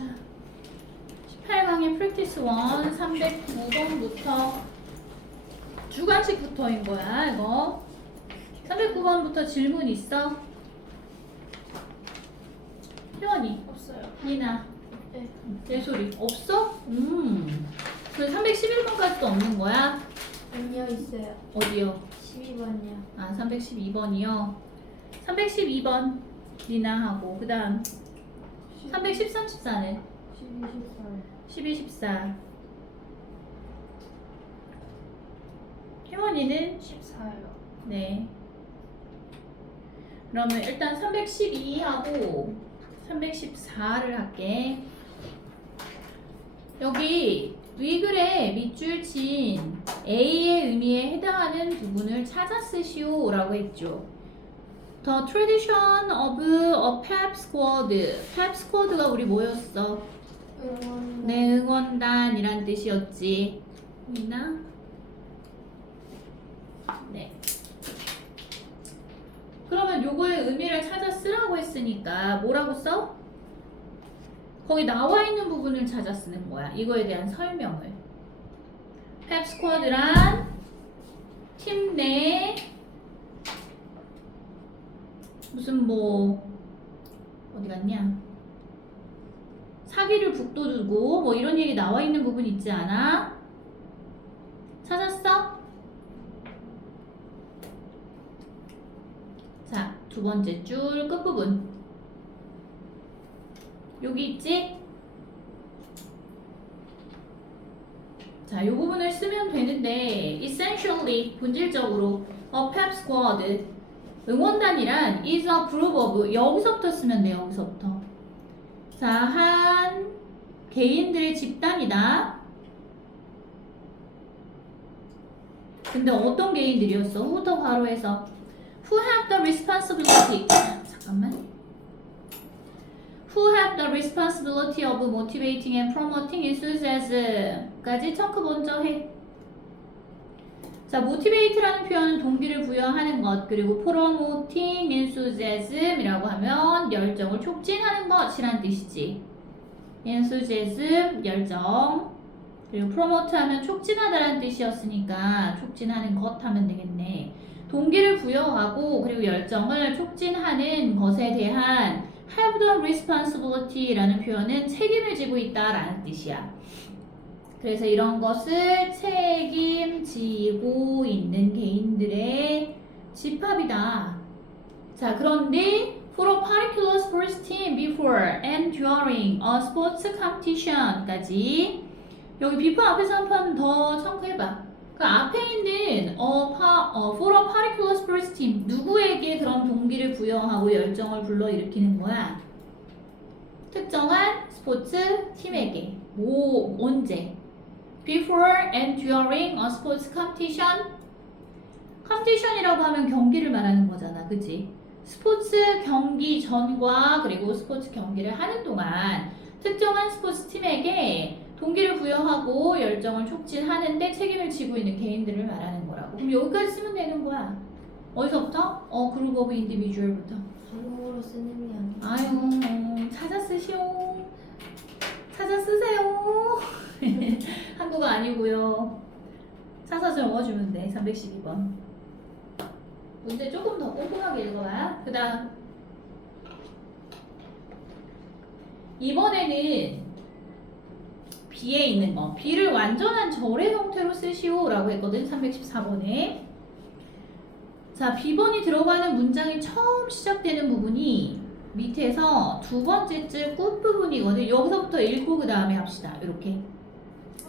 자, 18강의 프랙티스 1 309번부터 주관식부터인 거야, 이거. 309번부터 질문 있어? 희원이. 없어요. 니나. 네. 내 소리. 없어? 그럼 311번까지도 없는 거야? 아니요, 있어요. 어디요? 12번이요. 아, 312번이요. 312번 니나하고 그 다음 313, 14는 12, 14 혜원이는 14요. 네. 그러면 일단 312하고 314를 할게. 여기 위글의 밑줄 친 A의 의미에 해당하는 부분을 찾아 쓰시오 라고 했죠. The tradition of a pep squad. pep squad가 우리 뭐였어? 응원. 네, 응원단이란 뜻이었지. 있나? 네. 그러면 요거의 의미를 찾아 쓰라고 했으니까 뭐라고 써? 거기 나와 있는 부분을 찾아 쓰는 거야. 이거에 대한 설명을. 펩 스쿼드란 팀 내 무슨 뭐 어디 갔냐? 사기를 북돋우고 뭐 이런 얘기 나와 있는 부분 있지 않아? 찾았어? 자, 두 번째 줄 끝부분. 여기 있지? 자, 이 부분을 쓰면 되는데 essentially, 본질적으로 a pep squad, 응원단이란 is a group of, 여기서부터 쓰면 돼, 여기서부터. 자, 한 개인들의 집단이다. 근데 어떤 개인들이었어? 후부터 바로 해서 who have the responsibility, 잠깐만. Who have the responsibility of motivating and promoting enthusiasm까지 청크 먼저 해. 자, motivate라는 표현은 동기를 부여하는 것, 그리고 promoting enthusiasm이라고 하면 열정을 촉진하는 것이란 뜻이지. enthusiasm, 열정. 그리고 promote 하면 촉진하다라는 뜻이었으니까 촉진하는 것 하면 되겠네. 동기를 부여하고 그리고 열정을 촉진하는 것에 대한 have the responsibility라는 표현은 책임을 지고 있다라는 뜻이야. 그래서 이런 것을 책임지고 있는 개인들의 집합이다. 자, 그런데 for a particular sports team before and during a sports competition까지 여기 before 앞에서 한 번 더 청구해봐. 그 앞에 있는 for a particular sports team, 누구에게 그런 동기를 부여하고 열정을 불러일으키는 거야? 특정한 스포츠 팀에게. 뭐 언제? Before and during a sports competition. competition이라고 하면 경기를 말하는 거잖아, 그치? 스포츠 경기 전과 그리고 스포츠 경기를 하는 동안 특정한 스포츠 팀에게 동기를 부여하고 열정을 촉진하는데 책임을 지고 있는 개인들을 말하는 거라고. 그럼 여기까지 쓰면 되는 거야. 어디서부터? 그룹 오브 인디비주얼부터. 한국어로 쓰는 게 아니에요. 아유, 찾아 쓰시오. 찾아 쓰세요. 한국어 아니고요. 찾아 적어주면 돼. 312번. 문제 조금 더 꼼꼼하게 읽어봐. 그 다음 이번에는 B에 있는 거. B를 완전한 절의 형태로 쓰시오 라고 했거든. 314번에. 자, B번이 들어가는 문장이 처음 시작되는 부분이 밑에서 두 번째 줄 끝부분이거든. 여기서부터 읽고 그 다음에 합시다. 이렇게.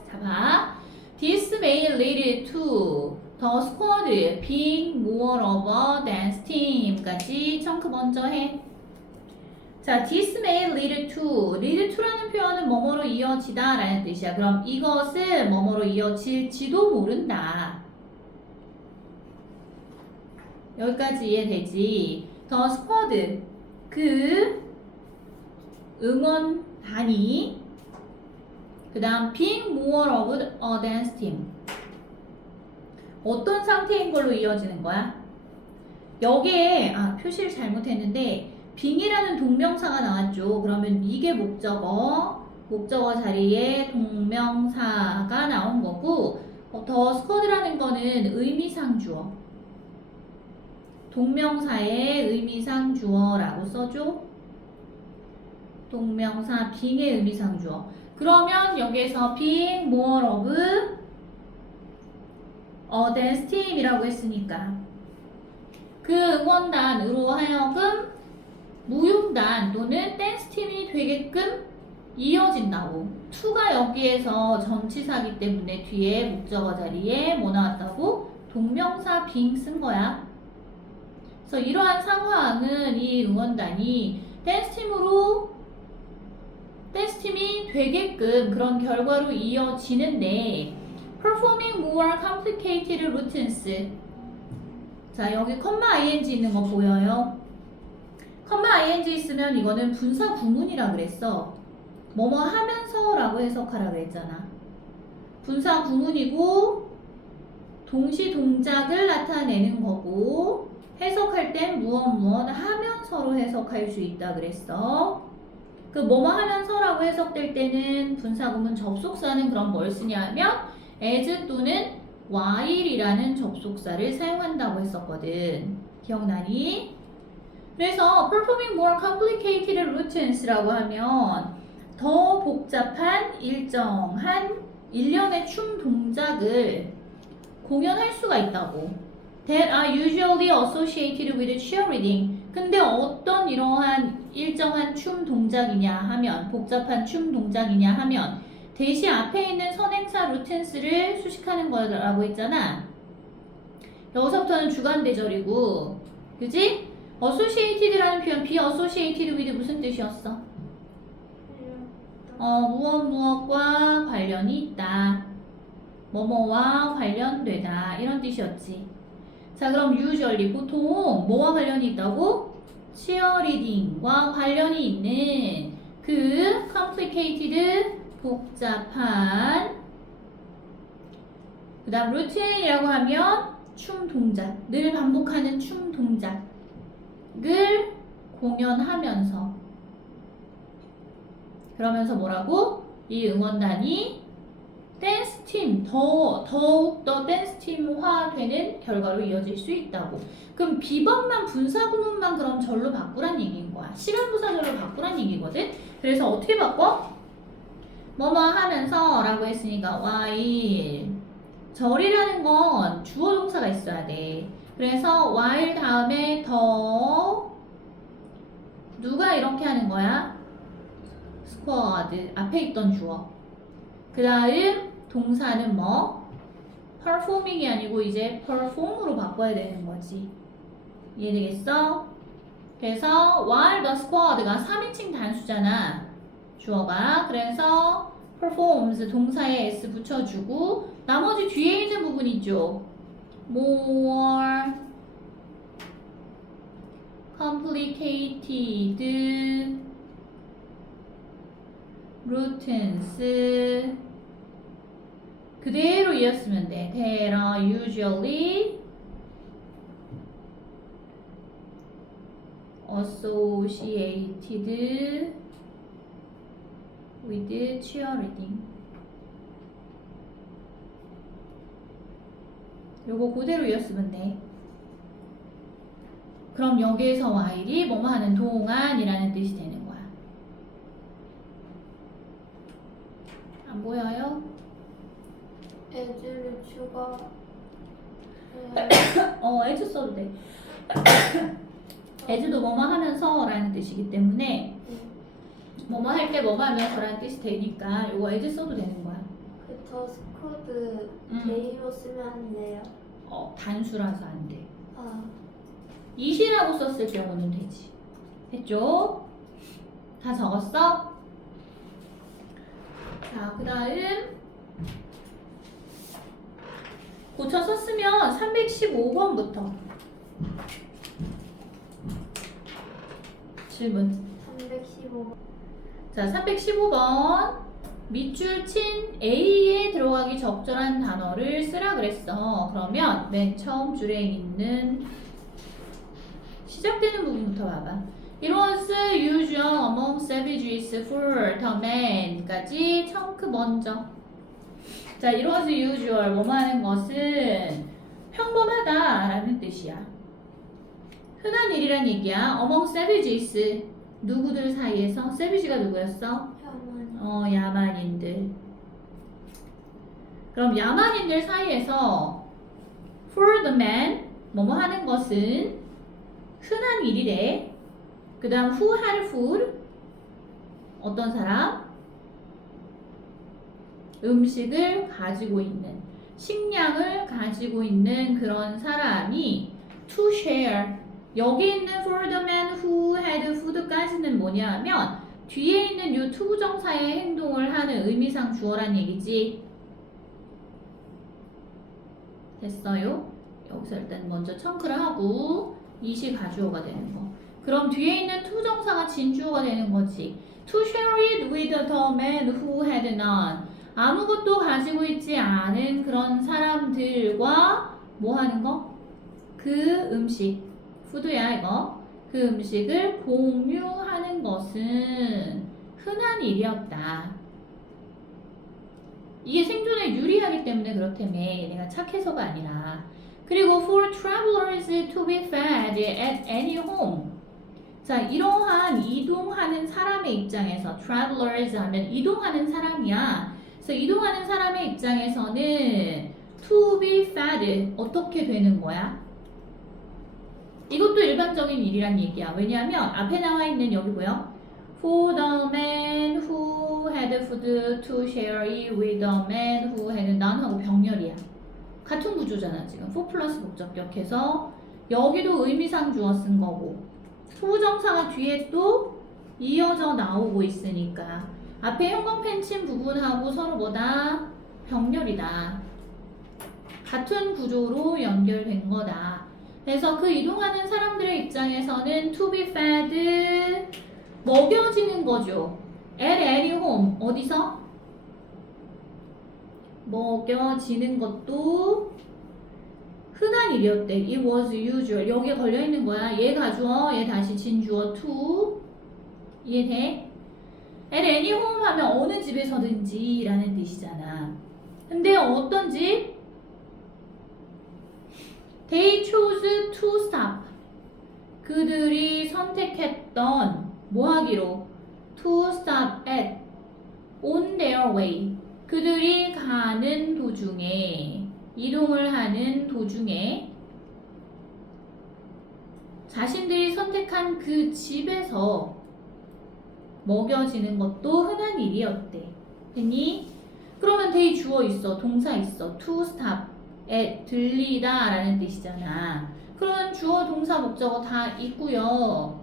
자, 봐. This may lead to the squad being more of a dance team까지 청크 먼저 해. 자, this may lead to라는 표현은 뭐뭐로 이어지다 라는 뜻이야. 그럼 이것은 뭐뭐로 이어질지도 모른다. 여기까지 이해되지? The squad, 그 응원단이 그 다음 being more of a dance team, 어떤 상태인 걸로 이어지는 거야? 여기에 표시를 잘못했는데 빙이라는 동명사가 나왔죠. 그러면 이게 목적어 자리에 동명사가 나온 거고 더 스쿼드라는 거는 의미상 주어. 동명사의 의미상 주어라고 써줘. 동명사 being의 의미상 주어. 그러면 여기에서 being more of a dance team이라고 했으니까 그 응원단으로 하여금 무용단 또는 댄스 팀이 되게끔 이어진다고. to가 여기에서 전치사기 때문에 뒤에 목적어 자리에 뭐 나왔다고? 동명사 being 쓴 거야. 그래서 이러한 상황은 이 응원단이 댄스 팀이 되게끔 그런 결과로 이어지는데 performing more complicated routines. 자, 여기 컴마 ing 있는 거 보여요? 컴마 ing 있으면 이거는 분사 구문이라 그랬어. 뭐뭐 하면서 라고 해석하라 그랬잖아. 분사 구문이고 동시 동작을 나타내는 거고 해석할 땐 무엇 하면서로 해석할 수 있다 그랬어. 그 뭐뭐 하면서라고 해석될 때는 분사구문 접속사는 그럼 뭘 쓰냐면 as 또는 while이라는 접속사를 사용한다고 했었거든. 기억나니? 그래서 performing more complicated routines라고 하면 더 복잡한 일정한 일련의 춤 동작을 공연할 수가 있다고. That are usually associated with cheerleading. 근데 어떤 이러한 일정한 춤 동작이냐 하면 복잡한 춤 동작이냐 하면 대시 앞에 있는 선행사 루틴스를 수식하는 거라고 했잖아. 여기서부터는 주관대절이고 그지? associated라는 표현 be associated with 무슨 뜻이었어? 무엇과 관련이 있다. 뭐뭐와 관련되다. 이런 뜻이었지. 자, 그럼 usually 보통 뭐와 관련이 있다고? cheerleading과 관련이 있는 그 complicated 복잡한 그 다음 routine이라고 하면 춤 동작 늘 반복하는 춤 동작을 공연하면서 그러면서 뭐라고? 이 응원단이 댄스 팀 더욱더 댄스 팀화 되는 결과로 이어질 수 있다고. 그럼 비번만 분사구문만 그럼 절로 바꾸란 얘기인 거야. 시간부사절로 바꾸란 얘기거든. 그래서 어떻게 바꿔? 뭐뭐 하면서 라고 했으니까 while 절이라는 건 주어 동사가 있어야 돼. 그래서 while 다음에 더 누가 이렇게 하는 거야? squad 앞에 있던 주어. 그 다음 동사는 뭐? performing이 아니고 이제 perform으로 바꿔야 되는 거지. 이해되겠어? 그래서 while the squad가 3인칭 단수잖아. 주어가. 그래서 performs 동사에 s 붙여주고 나머지 뒤에 있는 부분 있죠. more complicated routines 그대로 이었으면 돼. That are usually associated with cheerleading. 요거 그대로 이었으면 돼. 그럼 여기에서 while이 뭐뭐 하는 동안이라는 뜻이 되는 거야. 안 보여요? as를 추가 as 써도 돼. as도 뭐뭐 하면서 라는 뜻이기 때문에 뭐뭐 할 때 뭐뭐 하면서 라는 뜻이 되니까 요거 as 써도 되는 거야. 그더 스쿼드 데이로 쓰면 안 돼요. 단수라서 안 돼. 아, 이시라고 썼을 경우는 되지. 됐죠? 다 적었어? 자, 그 다음 고쳐 썼으면 315번부터 질문. 315번. 자, 315번 밑줄 친 A에 들어가기 적절한 단어를 쓰라 그랬어. 그러면 맨 처음 줄에 있는 시작되는 부분부터 봐봐. It was usual among savages for the man까지 청크 먼저. 자, it was usual 뭐뭐 하는 것은 평범하다라는 뜻이야. 흔한 일이란 얘기야. among savages 누구들 사이에서? savage가 누구였어? 야만. 야만인들. 그럼 야만인들 사이에서 for the man 뭐뭐 하는 것은 흔한 일이래. 그 다음 who had food 어떤 사람? 음식을 가지고 있는 식량을 가지고 있는 그런 사람이 to share 여기 있는 for the man who had food까지는 뭐냐면 뒤에 있는 요 투부정사의 행동을 하는 의미상 주어란 얘기지. 됐어요? 여기서 일단 먼저 청크를 하고 이시 가주어가 되는 거. 그럼 뒤에 있는 투부정사가 진주어가 되는 거지. To share it with the man who had none. 아무것도 가지고 있지 않은 그런 사람들과 뭐 하는 거? 그 음식. 푸드야 이거. 그 음식을 공유하는 것은 흔한 일이었다. 이게 생존에 유리하기 때문에 그렇다며. 내가 착해서가 아니라. 그리고 for travelers to be fed at any home. 자, 이러한 이동하는 사람의 입장에서 travelers 하면 이동하는 사람이야. 그래서 이동하는 사람의 입장에서는 to be fed 어떻게 되는 거야? 이것도 일반적인 일이란 얘기야. 왜냐하면 앞에 나와 있는 여기 뭐야? For the man who had food to share it with the man who had none 하고 병렬이야. 같은 구조잖아 지금. for 플러스 목적격해서 여기도 의미상 주어 쓴 거고 투부정사가 뒤에 또 이어져 나오고 있으니까 앞에 형광 펜친 부분하고 서로 뭐다? 병렬이다. 같은 구조로 연결된 거다. 그래서 그 이동하는 사람들의 입장에서는 to be fed 먹여지는 거죠. at any home 어디서? 먹여지는 것도 흔한 일이었대. It was usual. 여기에 걸려있는 거야. 얘 가주어, 얘 다시 진주어 to. 이해돼? at any home 하면 어느 집에서든지 라는 뜻이잖아. 근데 어떤 집? They chose to stop. 그들이 선택했던 뭐 하기로? To stop at on their way. 그들이 가는 도중에 이동을 하는 도중에 자신들이 선택한 그 집에서 먹여지는 것도 흔한 일이었대. 됐니? 그러면 they 주어 있어. 동사 있어. to stop. at 들리다 라는 뜻이잖아. 그런 주어 동사 목적어 다 있고요.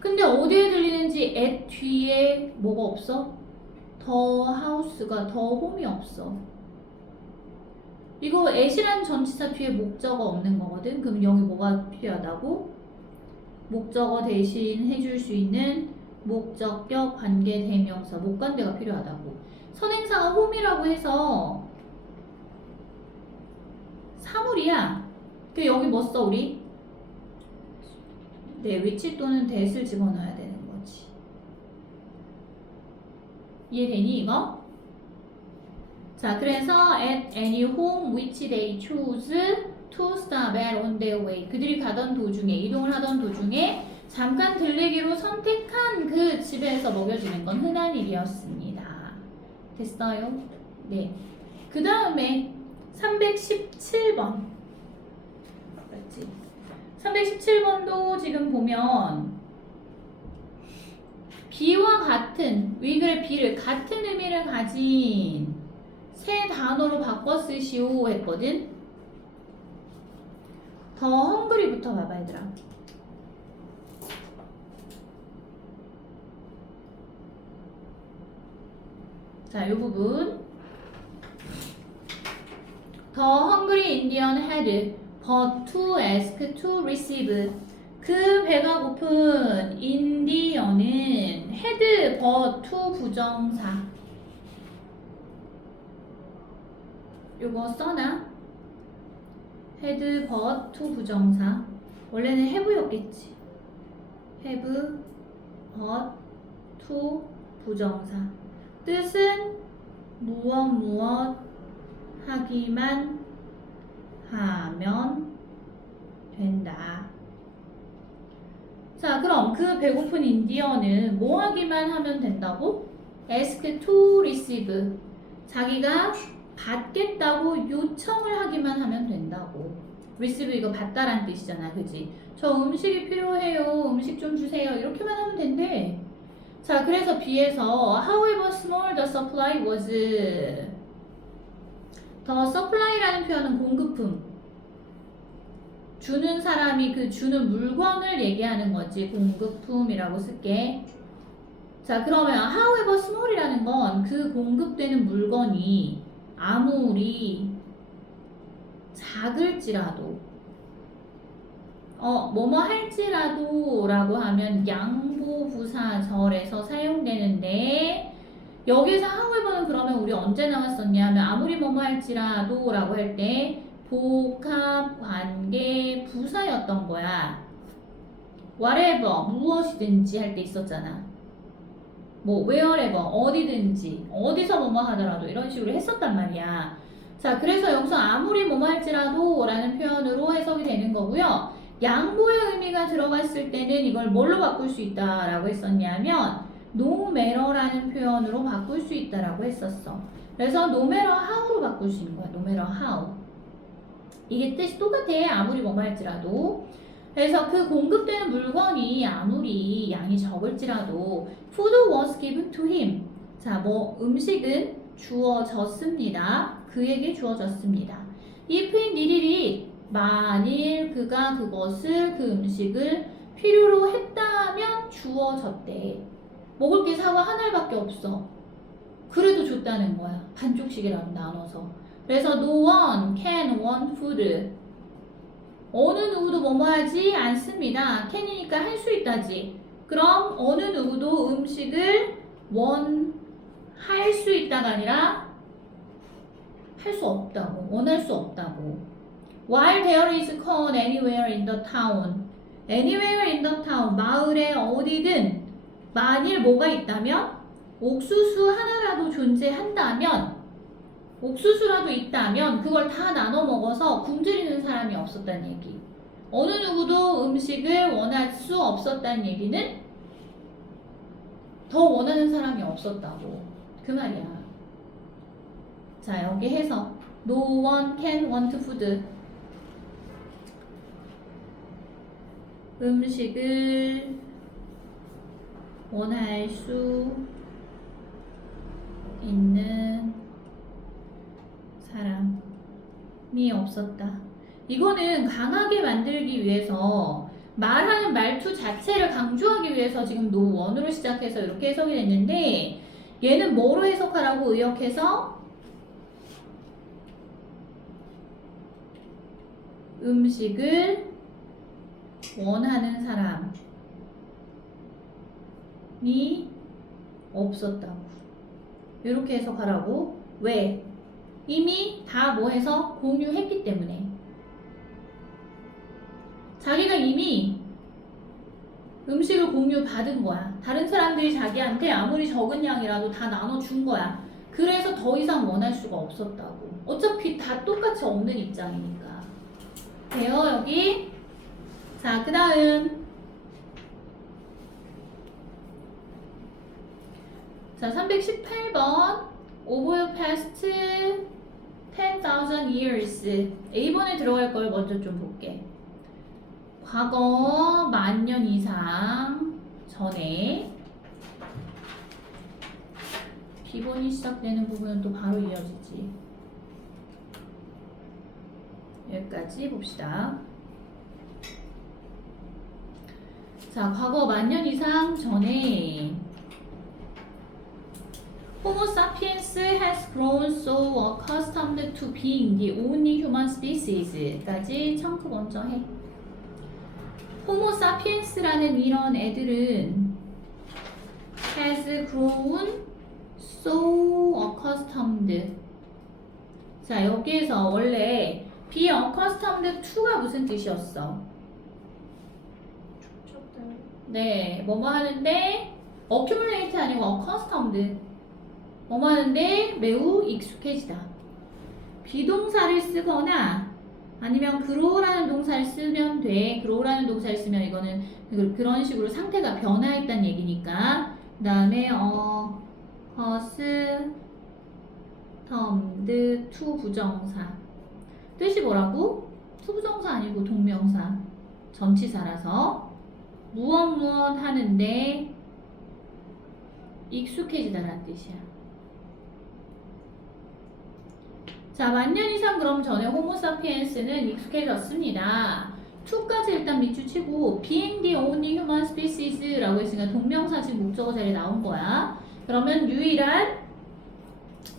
근데 어디에 들리는지 at 뒤에 뭐가 없어? 더 하우스가 더 홈이 없어. 이거 at이란 전치사 뒤에 목적어 없는 거거든. 그럼 여기 뭐가 필요하다고? 목적어 대신 해줄 수 있는 목적격 관계 대명사 목관대가 필요하다고. 선행사가 홈이라고 해서 사물이야. 그 여기 뭐 써 우리? 네, 위치 또는 that을 집어넣어야 되는 거지. 이해되니 이거? 자, 그래서 at any home which they chose to stop at on their way. 그들이 가던 도중에, 이동을 하던 도중에 잠깐 들리기로 선택한 그 집에서 먹여주는 건 흔한 일이었습니다. 됐어요? 네. 그 다음에 317번. 그렇지. 317번도 지금 보면 B와 같은, 위글의 B를 같은 의미를 가진 새 단어로 바꿔 쓰시오 했거든. 더 헝그리부터 봐봐 얘들아. 자, 이 부분. The hungry Indian had but to ask to receive. 그 배가 고픈 인디언은 had but to 부정사. 요거 써놔. had but to 부정사. 원래는 have였겠지. have, but, to 부정사. 뜻은 무엇 하기만 하면 된다. 자, 그럼 그 배고픈 인디언은 뭐 하기만 하면 된다고? ask to receive. 자기가 받겠다고 요청을 하기만 하면 된다고. receive 이거 받다란 뜻이잖아, 그지? 저 음식이 필요해요. 음식 좀 주세요. 이렇게만 하면 된대. 자, 그래서 B에서 however small the supply was. the supply라는 표현은 공급품. 주는 사람이 그 주는 물건을 얘기하는 거지. 공급품이라고 쓸게. 자, 그러면 however small이라는 건 그 공급되는 물건이 아무리 작을지라도 뭐뭐 할지라도 라고 하면 양보부사절에서 사용되는데 여기서 however는 그러면 우리 언제 나왔었냐 하면 아무리 뭐뭐 할지라도 라고 할 때 복합관계 부사였던 거야. whatever 무엇이든지 할 때 있었잖아. 뭐 wherever 어디든지 어디서 뭐뭐 하더라도 이런 식으로 했었단 말이야. 자, 그래서 여기서 아무리 뭐뭐 할지라도 라는 표현으로 해석이 되는 거고요. 양보의 의미가 들어갔을 때는 이걸 뭘로 바꿀 수 있다라고 했었냐면 no matter라는 표현으로 바꿀 수 있다라고 했었어. 그래서 no matter how로 바꿀 수 있는 거야. no matter how. 이게 뜻이 똑같아. 아무리 뭐뭐 할지라도. 그래서 그 공급되는 물건이 아무리 양이 적을지라도 food was given to him. 자, 뭐 음식은 주어졌습니다. 그에게 주어졌습니다. if he needed it. 만일 그가 그것을 그 음식을 필요로 했다면 주어졌대. 먹을 게 사과 하나밖에 없어. 그래도 줬다는 거야. 반쪽씩이라도 나눠서. 그래서 no one can want food. 어느 누구도 뭐뭐 하지 않습니다. can이니까 할 수 있다지. 그럼 어느 누구도 음식을 원할 수 있다가 아니라 할 수 없다고. 원할 수 없다고. While there is corn anywhere in the town. Anywhere in the town. 마을에 어디든 만일 뭐가 있다면 옥수수 하나라도 존재한다면 옥수수라도 있다면 그걸 다 나눠 먹어서 굶주리는 사람이 없었다는 얘기. 어느 누구도 음식을 원할 수 없었다는 얘기는 더 원하는 사람이 없었다고. 그 말이야. 자, 여기 해서 No one can want food. 음식을 원할 수 있는 사람이 없었다. 이거는 강하게 만들기 위해서 말하는 말투 자체를 강조하기 위해서 지금 no one으로 시작해서 이렇게 해석이 됐는데 얘는 뭐로 해석하라고 의역해서 음식을 원하는 사람이 없었다고. 이렇게 해석하라고. 왜? 이미 다 뭐 해서 공유했기 때문에. 자기가 이미 음식을 공유받은 거야. 다른 사람들이 자기한테 아무리 적은 양이라도 다 나눠준 거야. 그래서 더 이상 원할 수가 없었다고. 어차피 다 똑같이 없는 입장이니까. 돼요, 여기? 자, 그 다음. 자, 318번. Over the past 10,000 years. A번에 들어갈 걸 먼저 좀 볼게. 과거 만년 이상 전에 B번이 시작되는 부분은 또 바로 이어지지. 여기까지 봅시다. 자, 과거 만년 이상 전에 Homo sapiens has grown so accustomed to being the only human species 까지 청크 먼저 해. Homo sapiens라는 이런 애들은 has grown so accustomed. 자, 여기에서 원래 be accustomed to가 무슨 뜻이었어? 네, 뭐뭐 하는데 accumulate 아니고 accustomed. 뭐뭐 하는데 매우 익숙해지다. 비동사를 쓰거나 아니면 grow라는 동사를 쓰면 돼. grow라는 동사를 쓰면 이거는 그런 식으로 상태가 변화했다는 얘기니까. 그 다음에 accustomed to 부정사. 뜻이 뭐라고? to 부정사 아니고 동명사. 전치사라서 무엇 하는데 익숙해지다라는 뜻이야. 자, 만년 이상 그럼 전에 호모사피엔스는 익숙해졌습니다. to까지 일단 밑줄 치고 being the only human species라고 했으니까 동명사지 목적어 자리에 나온 거야. 그러면 유일한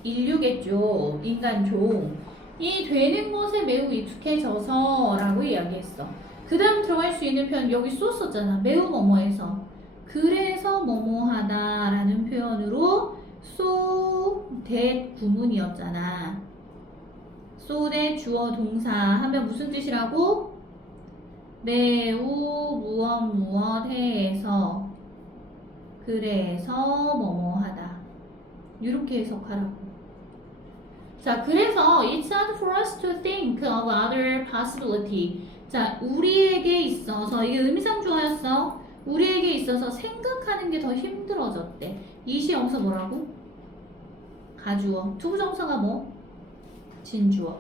인류겠죠. 인간종. 이 되는 것에 매우 익숙해져서 라고 이야기했어. 그 다음 들어갈 수 있는 표현 여기 쏘었잖아. 매우 뭐뭐해서. 그래서 뭐뭐하다 라는 표현으로 so that 구문이었잖아. so that 주어 동사 하면 무슨 뜻이라고? 매우 무엇 해서 그래서 뭐뭐하다. 이렇게 해석하라고. 자, 그래서 it's hard for us to think of other possibility. 자, 우리에게 있어서 이게 의미상 주어였어. 우리에게 있어서 생각하는 게 더 힘들어졌대. 이시 여기서 뭐라고? 가주어. 투부정사가 뭐? 진주어.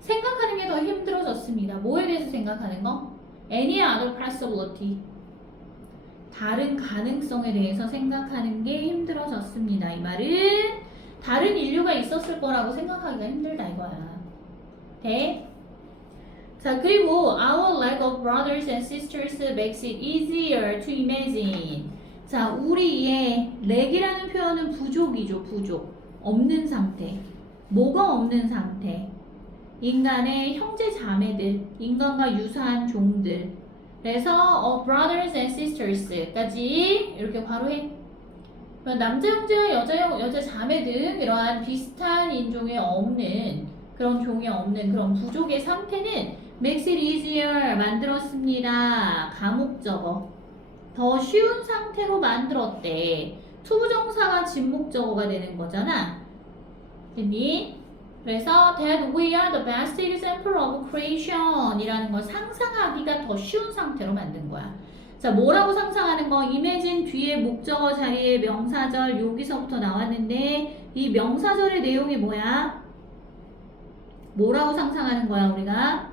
생각하는 게 더 힘들어졌습니다. 뭐에 대해서 생각하는 거? Any other possibility. 다른 가능성에 대해서 생각하는 게 힘들어졌습니다. 이 말은 다른 인류가 있었을 거라고 생각하기가 힘들다 이거야. 돼? 자, 그리고 our lack of brothers and sisters makes it easier to imagine. 자, 우리의 lack이라는 표현은 부족이죠. 부족. 없는 상태. 뭐가 없는 상태? 인간의 형제 자매들, 인간과 유사한 종들. 그래서 brothers and sisters까지 이렇게 괄호해. 남자 형제와 여자 자매 등 이러한 비슷한 인종에 없는 그런 종이 없는 그런 부족의 상태는 makes it easier 만들었습니다. 가목적어. 더 쉬운 상태로 만들었대. 투부정사가 진목적어가 되는 거잖아. 됐니? 그래서 that we are the best example of creation 이라는 걸 상상하기가 더 쉬운 상태로 만든 거야. 자, 뭐라고 상상하는 거? imagine 뒤에 목적어 자리에 명사절 여기서부터 나왔는데 이 명사절의 내용이 뭐야? 뭐라고 상상하는 거야 우리가?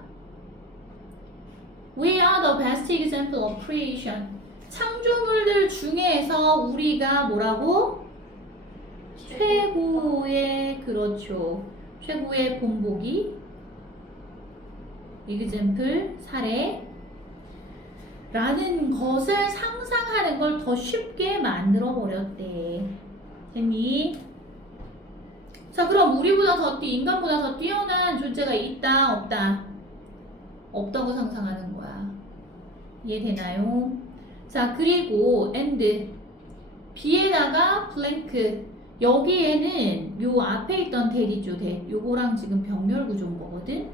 We are the best example of creation. 창조물들 중에서 우리가 뭐라고? 최고의, 그렇죠. 최고의 본보기, example, 사례 라는 것을 상상하는 걸 더 쉽게 만들어 버렸대. 됐니? 자, 그럼 우리보다 인간보다 더 뛰어난 존재가 있다, 없다? 없다고 상상하는 거야. 이해되나요? 자, 그리고 and B에다가 blank. 여기에는 요 앞에 있던 대리죠, 대. 요거랑 지금 병렬 구조인 거거든.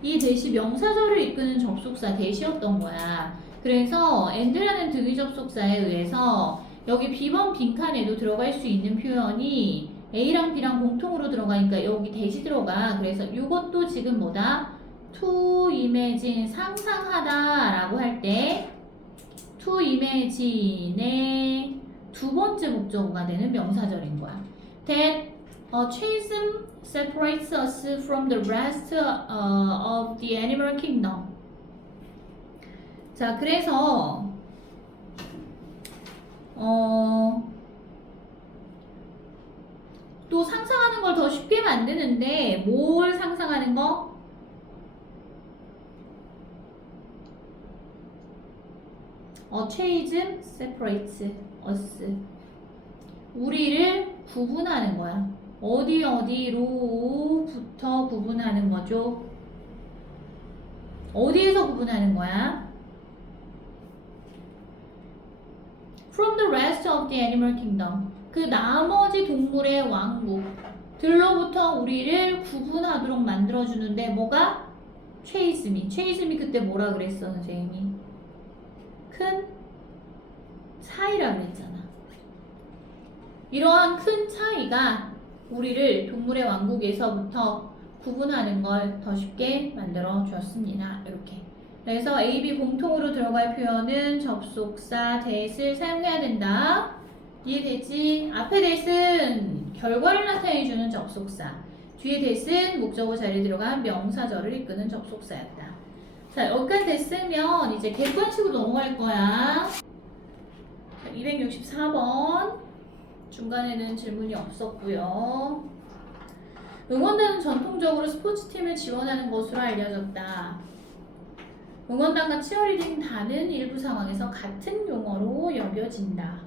이 대시 명사절을 이끄는 접속사 대시였던 거야. 그래서 and라는 등위 접속사에 의해서 여기 B번 빈칸에도 들어갈 수 있는 표현이 A랑 B랑 공통으로 들어가니까 여기 대시 들어가. 그래서 이것도 지금 뭐다? to imagine 상상하다 라고 할 때 to imagine의 두 번째 목적어가 되는 명사절인 거야. That chasm separates us from the rest of the animal kingdom. 자, 그래서 또 상상하는 걸 더 쉽게 만드는데 뭘 상상하는 거? chasm separates us. 우리를 구분하는 거야. 어디로부터 구분하는 거죠? 어디에서 구분하는 거야? From the rest of the animal kingdom. 그 나머지 동물의 왕국들로부터 우리를 구분하도록 만들어주는데 뭐가? 체이스미 그때 뭐라 그랬어 선생님이? 큰 차이라고 했잖아. 이러한 큰 차이가 우리를 동물의 왕국에서부터 구분하는 걸 더 쉽게 만들어 주었습니다. 이렇게. 그래서 A, B 공통으로 들어갈 표현은 접속사 that을 사용해야 된다. 이해되지? 앞에 that은 결과를 나타내주는 접속사, 뒤에 that은 목적어 자리에 들어간 명사절을 이끄는 접속사였다. 자, 여기까지 됐으면 이제 객관식으로 넘어갈 거야. 264번. 중간에는 질문이 없었고요. 응원단은 전통적으로 스포츠팀을 지원하는 것으로 알려졌다. 응원단과 치어리딩단은 일부 상황에서 같은 용어로 여겨진다.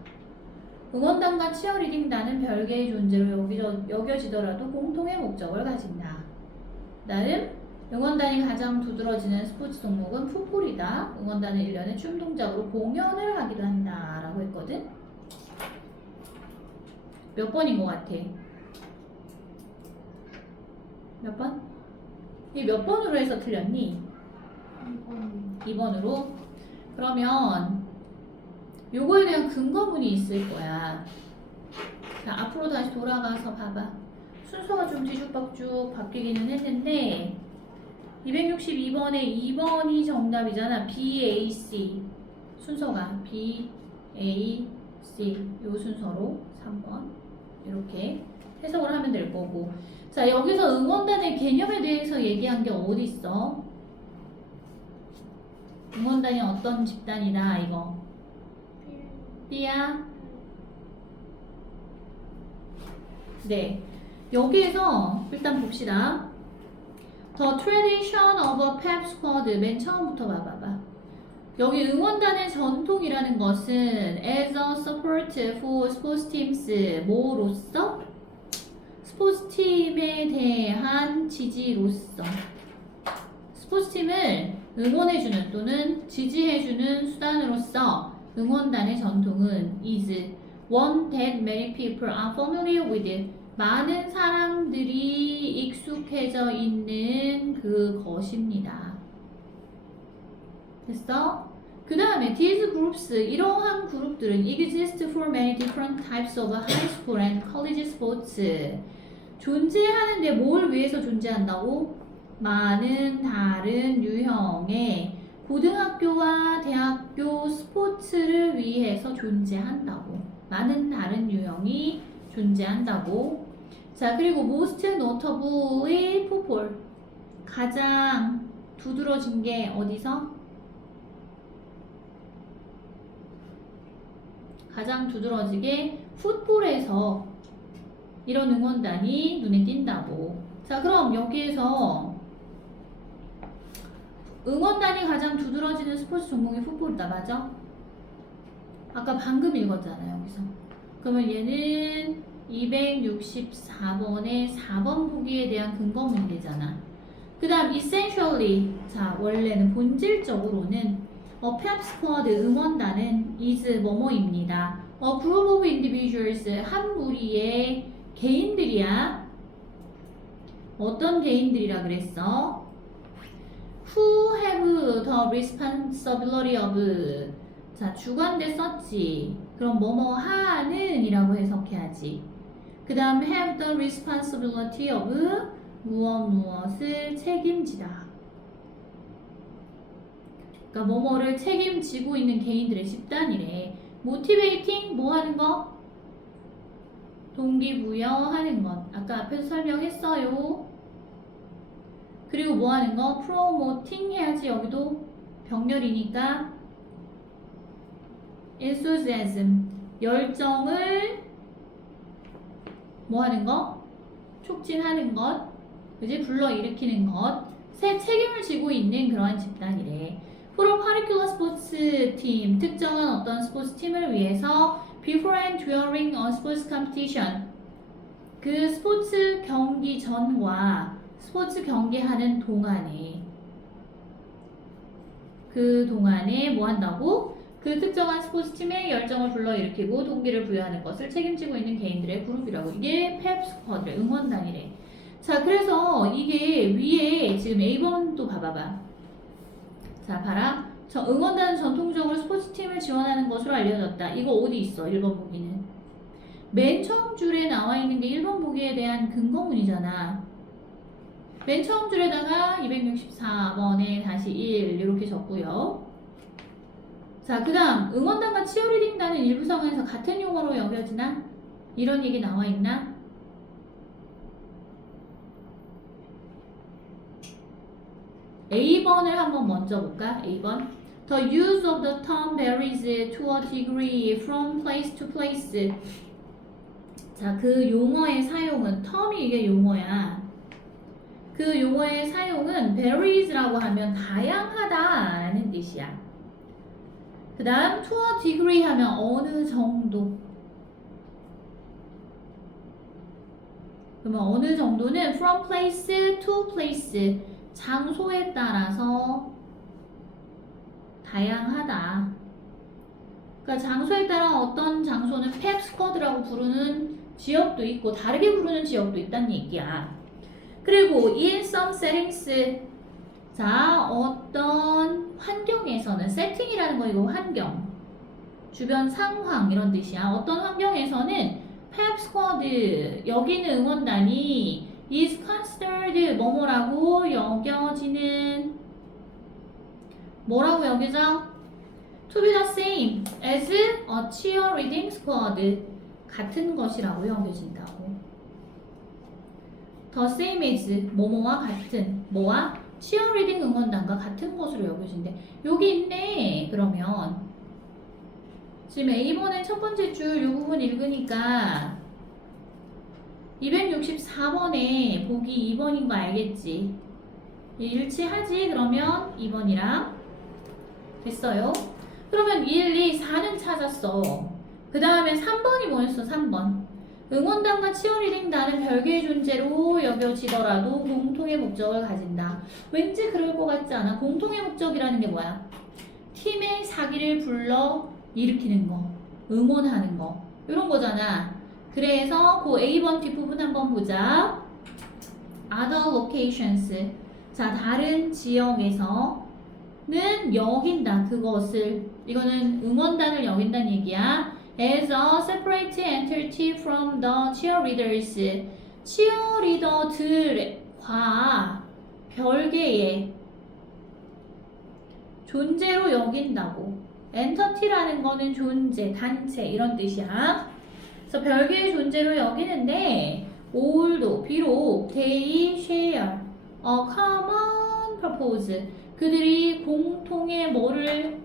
응원단과 치어리딩단은 별개의 존재로 여겨지더라도 공통의 목적을 가진다. 다음, 응원단이 가장 두드러지는 스포츠 종목은 풋볼이다. 응원단은 1년에 춤 동작으로 공연을 하기도 한다. 라고 했거든. 몇 번인 것 같아? 몇 번? 이 몇 번으로 해서 틀렸니? 2번으로? 그러면 요거에 대한 근거문이 있을 거야. 자, 앞으로 다시 돌아가서 봐봐. 순서가 좀 뒤죽박죽 바뀌기는 했는데 262번에 2번이 정답이잖아. B, A, C 순서가 B, A, C 요 순서로 3번 이렇게 해석을 하면 될 거고. 자, 여기서 응원단의 개념에 대해서 얘기한 게 어디 있어? 응원단이 어떤 집단이다 이거. B야? 네. 여기에서 일단 봅시다. The tradition of a pep squad 맨 처음부터 봐봐봐. 여기 응원단의 전통이라는 것은 as a support for sports teams 뭐로서? 스포츠팀에 대한 지지로서 스포츠팀을 응원해주는 또는 지지해주는 수단으로서 응원단의 전통은 is one that many people are familiar with. 많은 사람들이 익숙해져 있는 그것입니다. 됐어? 그 다음에 these groups, 이러한 그룹들은 exist for many different types of high school and college sports. 존재하는데 뭘 위해서 존재한다고? 많은 다른 유형의 고등학교와 대학교 스포츠를 위해서 존재한다고. 많은 다른 유형이 존재한다고. 자, 그리고 most notably 풋볼. 가장 두드러진 게 어디서? 가장 두드러지게 풋볼에서 이런 응원단이 눈에 띈다고. 자, 그럼 여기에서 응원단이 가장 두드러지는 스포츠 종목이 풋볼이다. 맞아? 아까 방금 읽었잖아 여기서. 그러면 얘는 264번의 4번 보기에 대한 근거문이 되잖아. 그 다음 essentially. 자, 원래는 본질적으로는 a pep squad 응원단은 is 뭐뭐입니다. A group of individuals 한 무리의 개인들이야. 어떤 개인들이라 그랬어? Who have the responsibility of. 자, 주관대 썼지. 그럼 뭐뭐 하는 이라고 해석해야지. 그 다음 have the responsibility of 무엇을 책임지다. 그러니까 뭐뭐를 책임지고 있는 개인들의 집단이래. motivating 뭐 하는 거? 동기부여하는 것. 아까 앞에서 설명했어요. 그리고 뭐 하는 거? promoting 해야지. 여기도 병렬이니까 enthusiasm 열정을 뭐 하는 거? 촉진하는 것. 그지? 불러일으키는 것. 새 책임을 지고 있는 그러한 집단이래. For a particular sports team, 특정한 어떤 스포츠 팀을 위해서 before and during a sports competition, 그 스포츠 경기 전과 스포츠 경기하는 동안에 그 동안에 뭐 한다고? 그 특정한 스포츠 팀의 열정을 불러일으키고 동기를 부여하는 것을 책임지고 있는 개인들의 그룹이라고. 이게 pep squad래. 응원단이래. 자, 그래서 이게 위에 지금 A번도 봐봐봐. 자, 봐라. 응원단은 전통적으로 스포츠팀을 지원하는 것으로 알려졌다. 이거 어디 있어? 1번 보기는. 맨 처음 줄에 나와 있는 게 1번 보기에 대한 근거문이잖아. 맨 처음 줄에다가 264번에 다시 1 이렇게 적고요. 자, 그 다음 응원단과 치어리딩단은 일부 상황에서 같은 용어로 여겨지나? 이런 얘기 나와 있나? A번을 한번 먼저 볼까? A번. The use of the term varies to a degree from place to place. 자, 그 용어의 사용은, term이 이게 용어야. 그 용어의 사용은 varies라고 하면 다양하다라는 뜻이야. 그 다음 to a degree 하면 어느 정도. 그러면 어느 정도는 from place to place, 장소에 따라서 다양하다. 그러니까 장소에 따라 어떤 장소는 펩 스쿼드라고 부르는 지역도 있고 다르게 부르는 지역도 있다는 얘기야. 그리고 in some settings, 자, 어떤 환경에서는, 세팅이라는 거 이거 환경, 주변 상황 이런 뜻이야. 어떤 환경에서는 펩 스쿼드, 여기는 응원단이 is considered 뭐뭐라고 여겨지는, 뭐라고 여겨져? To be the same as a cheerleading squad, 같은 것이라고 여겨진다고. The same as 뭐뭐와 같은, 뭐와 cheerleading 응원단과 같은 것으로 여겨진대. 여기 있네. 그러면 지금 A번의 첫 번째 줄 이 부분 읽으니까 264번에 보기 2번인 거 알겠지? 일치하지? 그러면 2번이랑 됐어요. 그러면 1, 2, 4는 찾았어. 그 다음에 3번이 뭐였어? 3번. 응원단과 치어리딩단은 별개의 존재로 여겨지더라도 공통의 목적을 가진다. 왠지 그럴 것 같지 않아? 공통의 목적이라는 게 뭐야? 팀의 사기를 불러 일으키는 거, 응원하는 거, 이런 거잖아. 그래서 그 A번 뒷부분 한번 보자. Other locations. 자, 다른 지역에서는 여긴다. 그것을. 이거는 응원단을 여긴다는 얘기야. As a separate entity from the cheerleaders. 치어리더들과 별개의 존재로 여긴다고. 엔터티라는 거는 존재, 단체 이런 뜻이야. 그래서 별개의 존재로 여기는데 although, 비록 they share a common purpose. 그들이 공통의 뭐를,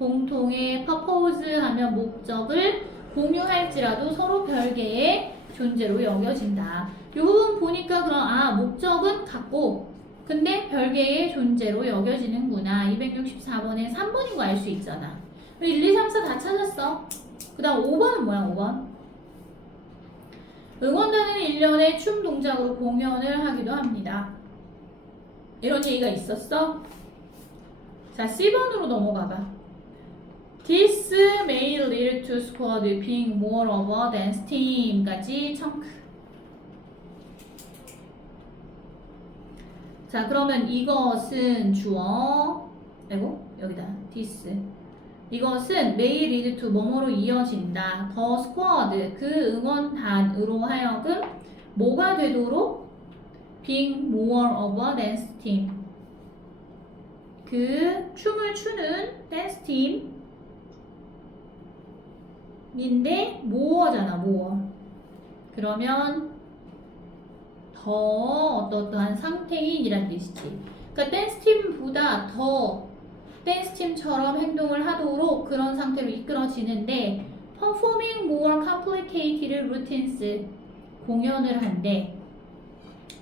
공통의 purpose 하면 목적을 공유할지라도 서로 별개의 존재로 여겨진다. 이 부분 보니까 그럼 목적은 같고 근데 별개의 존재로 여겨지는구나. 264번에 3번인 거 알 수 있잖아. 1, 2, 3, 4 다 찾았어. 그 다음 5번은 뭐야? 5번. 응원단은 1년에 춤 동작으로 공연을 하기도 합니다. 이런 얘기가 있었어? 자, C번으로 넘어가봐. This may lead to squad being more of a dance team까지 청크. 자, 그러면 이것은 주어, 여기다 this. 이것은 may lead to 뭐뭐로 이어진다. The squad, 그 응원단으로 하여금 뭐가 되도록 being more of a dance team. 그 춤을 추는 댄스 팀인데 more잖아, more. 그러면 더 어떠한 상태인이란 뜻이지. 그러니까 댄스팀보다 더 댄스팀처럼 행동을 하도록 그런 상태로 이끌어지는데 performing more complicated routines, 공연을 한대.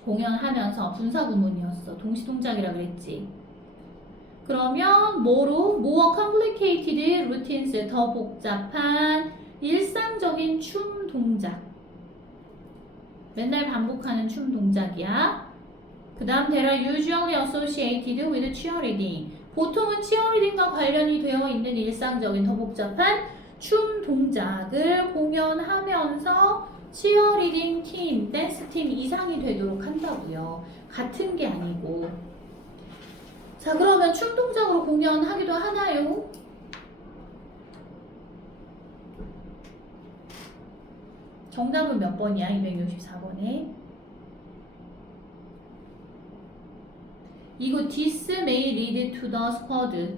공연하면서 분사구문이었어. 동시동작이라 그랬지. 그러면 뭐로? more complicated routines, 더 복잡한 일상적인 춤 동작. 맨날 반복하는 춤 동작이야. 그 다음 they are usually associated with cheerleading. 보통은 치어리딩과 관련이 되어 있는 일상적인 더 복잡한 춤 동작을 공연하면서 치어리딩 팀, 댄스 팀 이상이 되도록 한다고요. 같은 게 아니고. 자, 그러면 충동적으로 공연하기도 하나요? 정답은 몇 번이야? 264번에. 이거 this may lead to the squad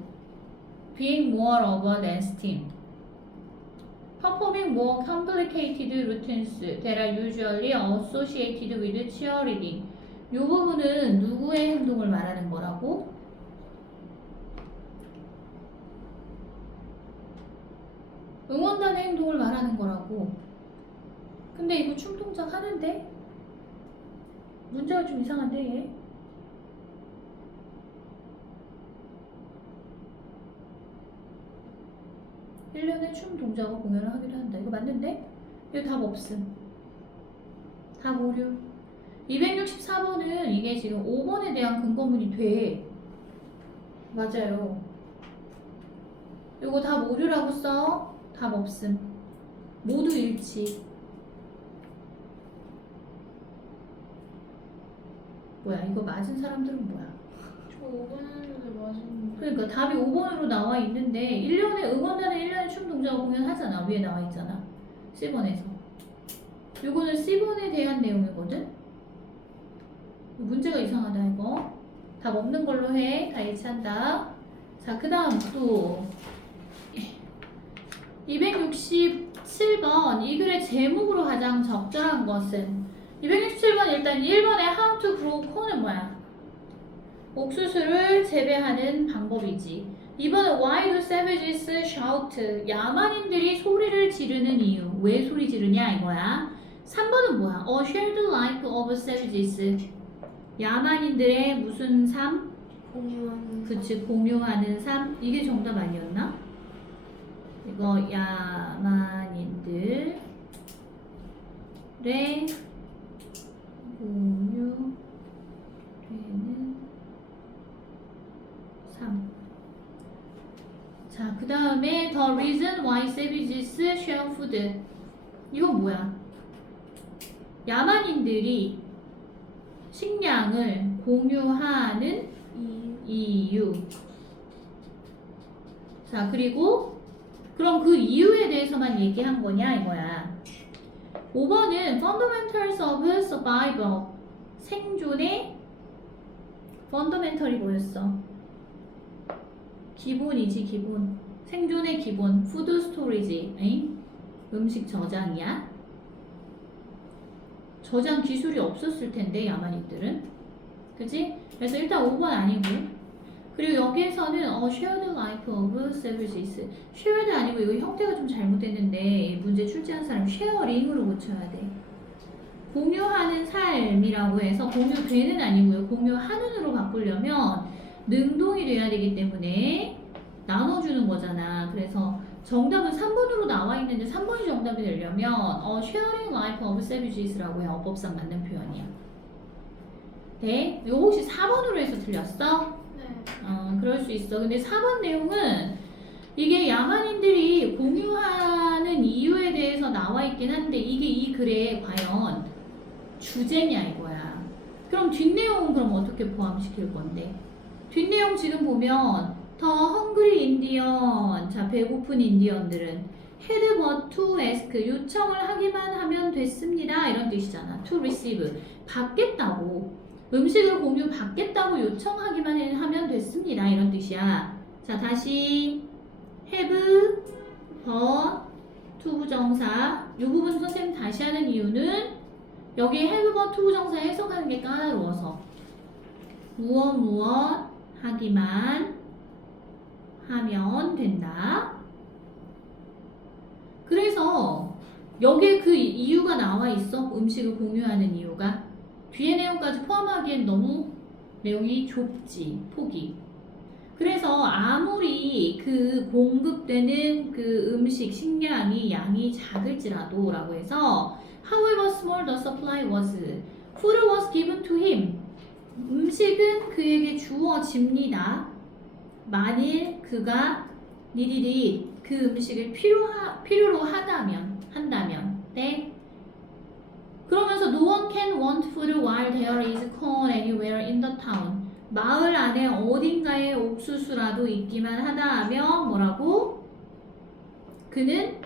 being more over than steam. Performing more complicated routines that are usually associated with cheerleading. 이 부분은 누구의 행동을 말하는 거라고? 응원단의 행동을 말하는 거라고. 근데 이거 충동작 하는데? 문제가 좀 이상한데 얘? 일년에 춤 동작과 공연을 하기도 한다. 이거 맞는데? 이거 답 없음. 답 오류. 264번은 이게 지금 5번에 대한 근거문이 돼. 맞아요. 이거 답 오류라고 써. 답 없음. 모두 일치. 뭐야, 이거 맞은 사람들은 뭐야? 저 5번 했는데 맞은. 그러니까 답이 5번으로 나와 있는데 1년에 응원단은 1년에 춤 동작 공연 하잖아. 위에 나와 있잖아. C번에서. 요거는 C번에 대한 내용이거든. 문제가 이상하다 이거. 답 없는 걸로 해. 다 일치한다. 자, 그 다음 또 267번 이 글의 제목으로 가장 적절한 것은 267번 일단 1번의 How to grow corn은 뭐야? 옥수수를 재배하는 방법이지. 2번은 Why do savages shout? 야만인들이 소리를 지르는 이유. 왜 소리 지르냐 이거야. 3번은 뭐야? A shared life of savages. 야만인들의 무슨 삶? 공유하는. 그치, 공유하는 삶. 이게 정답 아니었나? 이거 야만인들의 공유되는 삶. 자, 그 다음에 The reason why savages share food. 이건 뭐야? 야만인들이 식량을 공유하는 이유. 자, 그리고 그럼 그 이유에 대해서만 얘기한 거냐 이거야. 5번은 Fundamentals of Survival. 생존의 펀더멘털이 뭐였어? 기본이지, 기본. 생존의 기본. 푸드 스토리지. 에잉? 음식 저장이야. 저장 기술이 없었을 텐데 야만인들은. 그치? 그래서 일단 5번 아니고. 그리고 여기에서는 shared life of savages. shared 아니고 이거 형태가 좀 잘못됐는데 문제 출제한 사람 sharing으로 고쳐야 돼. 공유하는 삶이라고 해서 공유되는 아니고요. 공유하는으로 바꾸려면 능동이 돼야 되기 때문에 나눠주는 거잖아. 그래서 정답은 3번으로 나와 있는데 3번이 정답이 되려면 sharing life of savages라고 해. 어법상 맞는 표현이야. 네? 이거 혹시 4번으로 해서 틀렸어? 네. 그럴 수 있어. 근데 4번 내용은 이게 야만인들이 공유하는 이유에 대해서 나와 있긴 한데 이게 이 글에 과연 주제냐 이거야. 그럼 뒷내용은 그럼 어떻게 포함시킬 건데? 뒷내용 지금 보면 더 헝그리 인디언, 자 배고픈 인디언들은 had but to ask, 요청을 하기만 하면 됐습니다 이런 뜻이잖아. to receive, 받겠다고, 음식을 공유 받겠다고 요청하기만 하면 됐습니다 이런 뜻이야. 자 다시 have but to 부정사, 이 부분 선생님 다시 하는 이유는 여기 have but to 부정사 해석하는 게 까다로워서 무엇 하기만 하면 된다. 그래서 여기에 그 이유가 나와 있어. 음식을 공유하는 이유가. 뒤에 내용까지 포함하기엔 너무 내용이 좁지, 폭이. 그래서 아무리 그 공급되는 그 음식, 식량이 양이 작을지라도 라고 해서 however small the supply was, food was given to him. 음식은 그에게 주어집니다. 만일 그가 needed it, 그 음식을 필요로 한다면. 네? 그러면서 no one can want food while there is corn anywhere in the town. 마을 안에 어딘가에 옥수수라도 있기만 하다 하면 뭐라고? 그는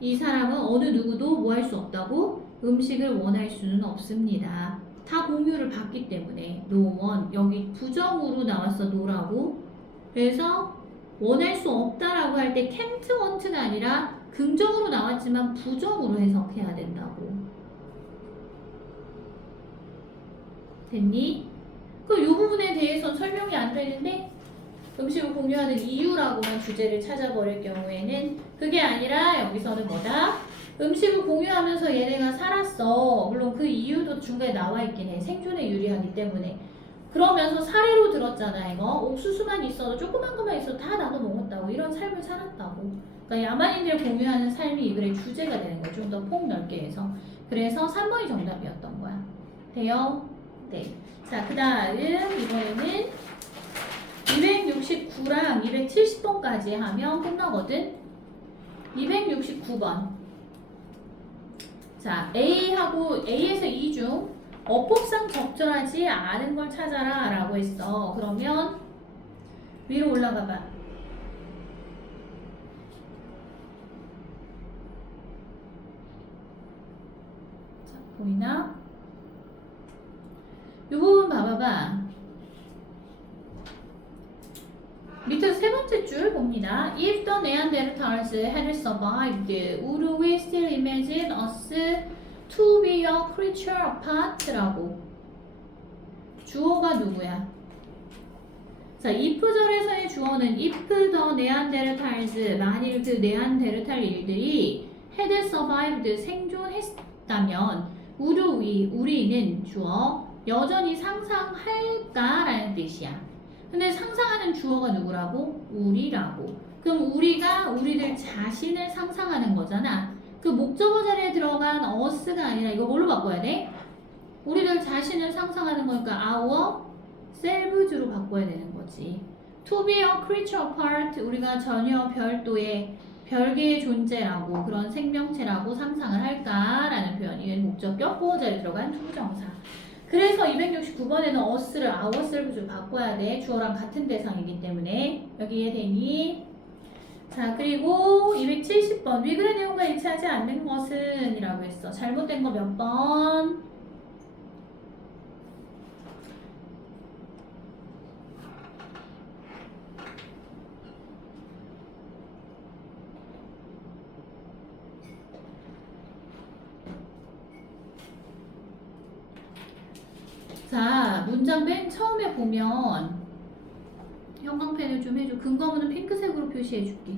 이 사람은 어느 누구도 뭐 할 수 없다고? 음식을 원할 수는 없습니다. 다 공유를 받기 때문에 no one 여기 부정으로 나왔어 no라고. 그래서 원할 수 없다라고 할 때 can't want가 아니라 긍정으로 나왔지만 부정으로 해석해야 된다고. 됐니? 그럼 이 부분에 대해서는 설명이 안 되는데 음식을 공유하는 이유라고만 주제를 찾아버릴 경우에는 그게 아니라 여기서는 뭐다? 음식을 공유하면서 얘네가 살았어. 물론 그 이유도 중간에 나와 있긴 해. 생존에 유리하기 때문에. 그러면서 사례로 들었잖아 이거. 옥수수만 있어도 조그만 것만 있어도 다 나눠 먹었다고. 이런 삶을 살았다고. 그러니까 야만인들 공유하는 삶이 이 글의 주제가 되는 거야. 좀 더 폭넓게 해서. 그래서 3번이 정답이었던 거야. 돼요? 네. 자, 그 다음 이번에는 269랑 270번까지 하면 끝나거든. 269번. 자, A하고 A에서 2 중 어법상 적절하지 않은 걸 찾아라 라고 했어. 그러면 위로 올라가 봐. 자, 보이나? 이 부분 봐봐봐. 밑에 세 번째 줄 봅니다. If the Neanderthals had survived, would we still imagine us to be a creature apart? 라고. 주어가 누구야? 자, if절에서의 주어는 if the Neanderthals, 만일 그 네안데르탈 일들이 had survived, 생존했다면 would we, 우리는 주어, 여전히 상상할까라는 뜻이야. 근데 상상하는 주어가 누구라고? 우리라고. 그럼 우리가 우리들 자신을 상상하는 거잖아. 그 목적어 자리에 들어간 us가 아니라 이거 뭘로 바꿔야 돼? 우리들 자신을 상상하는 거니까 our selves로 바꿔야 되는 거지. To be a creature apart, 우리가 전혀 별도의 별개의 존재라고 그런 생명체라고 상상을 할까라는 표현이 목적격 보호 자리에 들어간 투부정사. 그래서 269번에는 us를 ourselves로 바꿔야 돼. 주어랑 같은 대상이기 때문에. 여기 이해되니? 자, 그리고 270번. 위글의 내용과 일치하지 않는 것은? 이라고 했어. 잘못된 거 몇 번? 자, 문장 맨 처음에 보면 형광펜을 좀 해줘. 근거문은 핑크색으로 표시해줄게.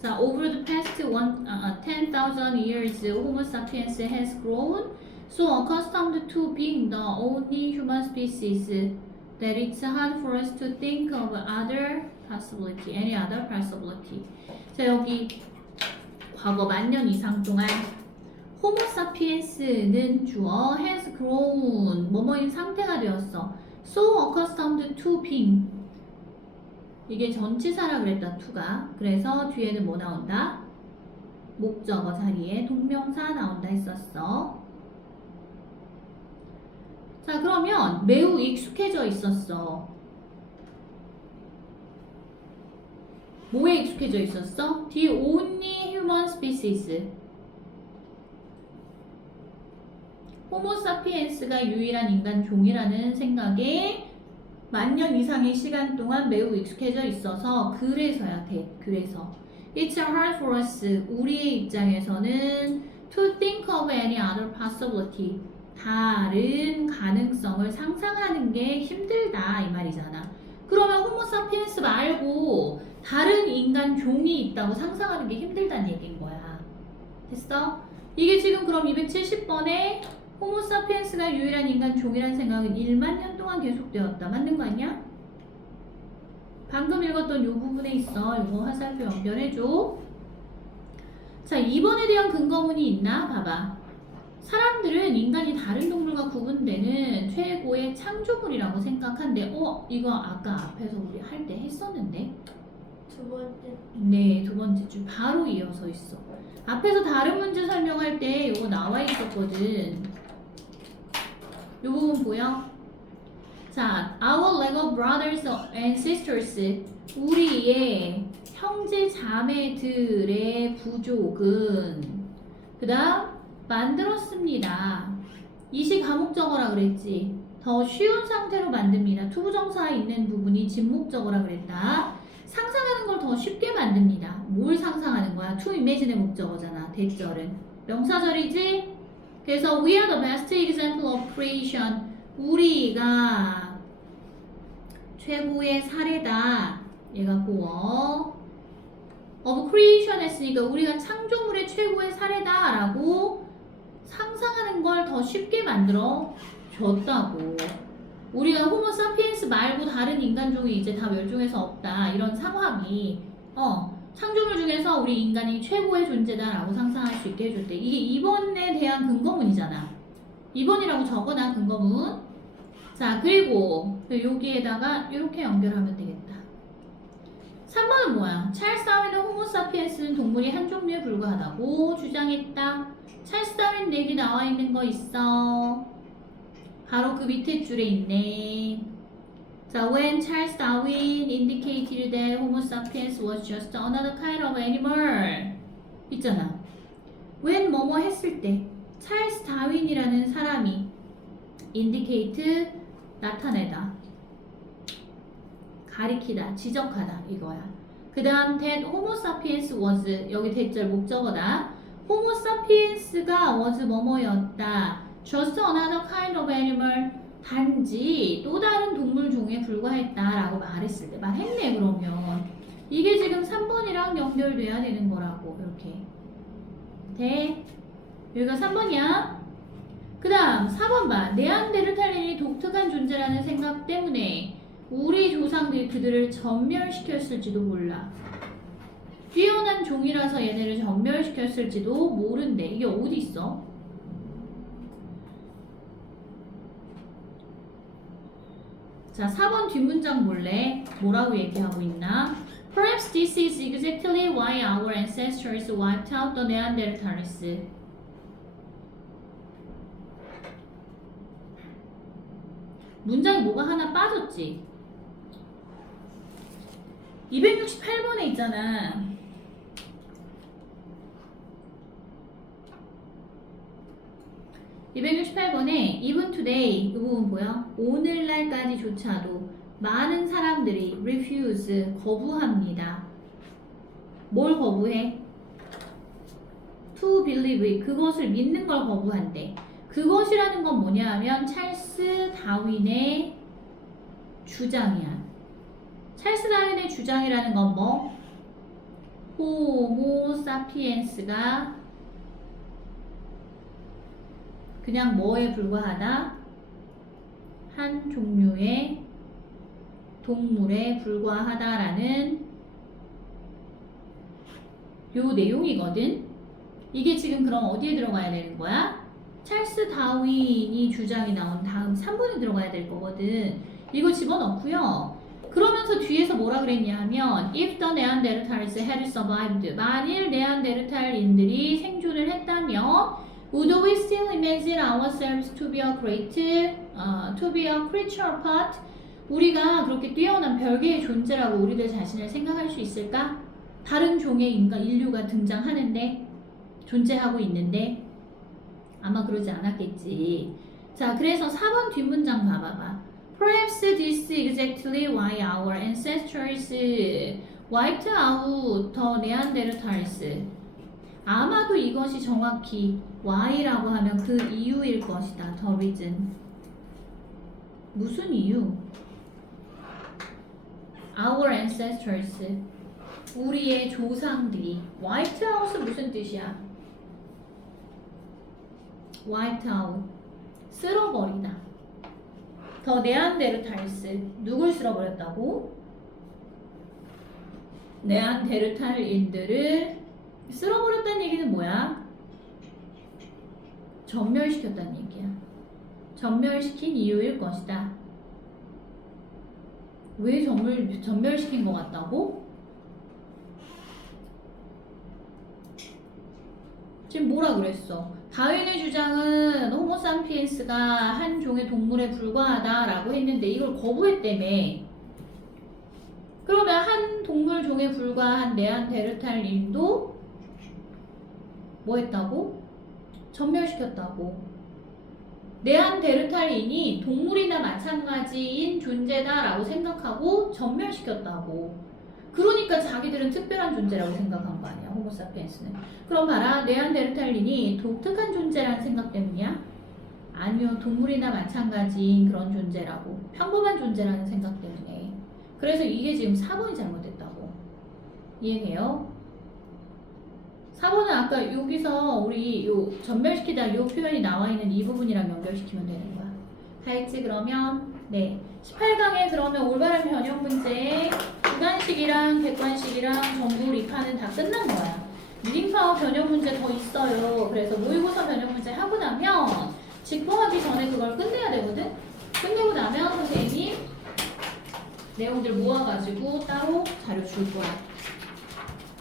자, over the past 10,000 years, Homo sapiens has grown so accustomed to being the only human species that it's hard for us to think of any other possibility. 자, 여기 과거 만년 이상 동안 호모 사피엔스는 주어 has grown 뭐뭐인 상태가 되었어. So accustomed to being 이게 전치사라 그랬다 to가. 그래서 뒤에는 뭐 나온다? 목적어 자리에 동명사 나온다 했었어. 자, 그러면 매우 익숙해져 있었어. 뭐에 익숙해져 있었어? The only human species. 호모사피엔스가 유일한 인간 종이라는 생각에 만년 이상의 시간 동안 매우 익숙해져 있어서 그래서야 돼. 그래서 It's hard for us. 우리의 입장에서는 to think of any other possibility. 다른 가능성을 상상하는 게 힘들다 이 말이잖아. 그러면 호모사피엔스 말고 다른 인간 종이 있다고 상상하는 게 힘들다는 얘기인 거야. 됐어? 이게 지금 그럼 270번에 호모사피엔스가 유일한 인간 종이라는 생각은 1만 년 동안 계속되었다. 맞는 거 아니야? 방금 읽었던 이 부분에 있어. 이거 화살표 연결해줘. 자, 2번에 대한 근거문이 있나? 봐봐. 사람들은 인간이 다른 동물과 구분되는 최고의 창조물이라고 생각한대. 이거 아까 앞에서 우리 할 때 했었는데? 두 번째. 네, 두 번째 줄 바로 이어서 있어. 앞에서 다른 문제 설명할 때 이거 나와 있었거든. 이 부분 보여? 자, our Lego brothers and sisters. 우리의 형제 자매들의 부족은 그 다음 만들었습니다. 이시 가목적어라 그랬지. 더 쉬운 상태로 만듭니다. 투부정사 있는 부분이 진목적어라 그랬다. 상상하는 걸 더 쉽게 만듭니다. 뭘 상상하는 거야? to imagine의 목적어잖아. 대절은 명사절이지. 그래서 we are the best example of creation. 우리가 최고의 사례다. 얘가 보어 of creation 했으니까 우리가 창조물의 최고의 사례다 라고 상상하는 걸 더 쉽게 만들어 줬다고. 우리가 호모 사피엔스 말고 다른 인간종이 이제 다 멸종해서 없다 이런 상황이 창조물 중에서 우리 인간이 최고의 존재다 라고 상상할 수 있게 해줬대. 이게 2번에 대한 근거문이잖아. 2번이라고 적어놔 근거문. 자, 그리고 여기에다가 이렇게 연결하면 되겠다. 3번은 뭐야? 찰스 다윈은 호모 사피엔스는 동물이 한 종류에 불과하다고 주장했다. 찰스 다윈 얘기 나와 있는 거 있어. 바로 그 밑에 줄에 있네. 자, when Charles Darwin indicated that Homo sapiens was just another kind of animal 있잖아. when 뭐뭐 했을 때 찰스 다윈이라는 사람이 indicate 나타내다, 가리키다, 지적하다 이거야. 그 다음 that Homo sapiens was 여기 대절 목적어다. Homo sapiens가 was 뭐뭐였다. just another kind of animal 단지 또 다른 동물 종에 불과했다라고 말했을 때 말했네. 그러면 이게 지금 3번이랑 연결돼야 되는 거라고. 이렇게 돼. 여기가 3번이야. 그 다음 4번 봐. 네안데르탈인이 독특한 존재라는 생각 때문에 우리 조상들이 그들을 전멸시켰을지도 몰라. 뛰어난 종이라서 얘네를 전멸시켰을지도 모른대. 이게 어디 있어? 자, 4번 뒷문장 볼래? 뭐라고 얘기하고 있나? Perhaps this is exactly why our ancestors wiped out the Neanderthals. 문장에 뭐가 하나 빠졌지? 268번에 있잖아. Even today 이 부분 뭐야? 오늘날까지조차도 많은 사람들이 refuse 거부합니다. 뭘 거부해? to believe 그것을 믿는 걸 거부한대. 그것이라는 건 뭐냐 하면 찰스 다윈의 주장이야. 찰스 다윈의 주장이라는 건 뭐? 호모 사피엔스가 그냥 뭐에 불과하다? 한 종류의 동물에 불과하다라는 요 내용이거든. 이게 지금 그럼 어디에 들어가야 되는 거야? 찰스 다윈이 주장이 나온 다음 3번에 들어가야 될 거거든. 이거 집어넣고요. 그러면서 뒤에서 뭐라 그랬냐 하면 If the Neanderthals had survived 만일 네안데르탈인들이 생존을 했다면 Would we still imagine ourselves to be a creature apart? 우리가 그렇게 뛰어난 별개의 존재라고 우리들 자신을 생각할 수 있을까? 다른 종의 인류가 등장하는데 존재하고 있는데 아마 그러지 않았겠지. 자, 그래서 4번 뒷문장 봐봐봐. Perhaps this is exactly why our ancestors wiped out the Neanderthals. 아마도 이것이 정확히 why라고 하면 그 이유일 것이다. The reason. 무슨 이유? Our ancestors. 우리의 조상들이. wiped out은 무슨 뜻이야? wiped out. 쓸어버리다. 더 네안데르탈스. 누굴 쓸어버렸다고? 네안데르탈인들을 쓸어버렸다는 얘기는 뭐야? 전멸시켰다는 얘기야. 전멸시킨 이유일 것이다. 왜 전멸시킨 것 같다고? 지금 뭐라 그랬어? 다윈의 주장은 호모사피엔스가 한 종의 동물에 불과하다라고 했는데 이걸 거부했다며. 그러면 한 동물 종에 불과한 네안데르탈인도 뭐 했다고? 전멸시켰다고. 네안데르탈인이 동물이나 마찬가지인 존재다라고 생각하고 전멸시켰다고. 그러니까 자기들은 특별한 존재라고 생각한 거 아니야, 호모사피엔스는. 그럼 봐라, 네안데르탈인이 독특한 존재라는 생각 때문이야? 아니요, 동물이나 마찬가지인 그런 존재라고. 평범한 존재라는 생각 때문에. 그래서 이게 지금 4번이 잘못됐다고. 이해돼요? 4번은 아까 여기서 우리 요 전멸시키다 요 표현이 나와 있는 이 부분이랑 연결시키면 되는 거야. 알겠지? 그러면 네 18강에 그러면 올바른 변형 문제 주관식이랑 객관식이랑 전부 리파는 다 끝난 거야. 리딩파워 변형 문제 더 있어요. 그래서 모의고사 변형 문제 하고 나면 직봉하기 전에 그걸 끝내야 되거든. 끝내고 나면 선생님이 내용들 모아가지고 따로 자료 줄 거야.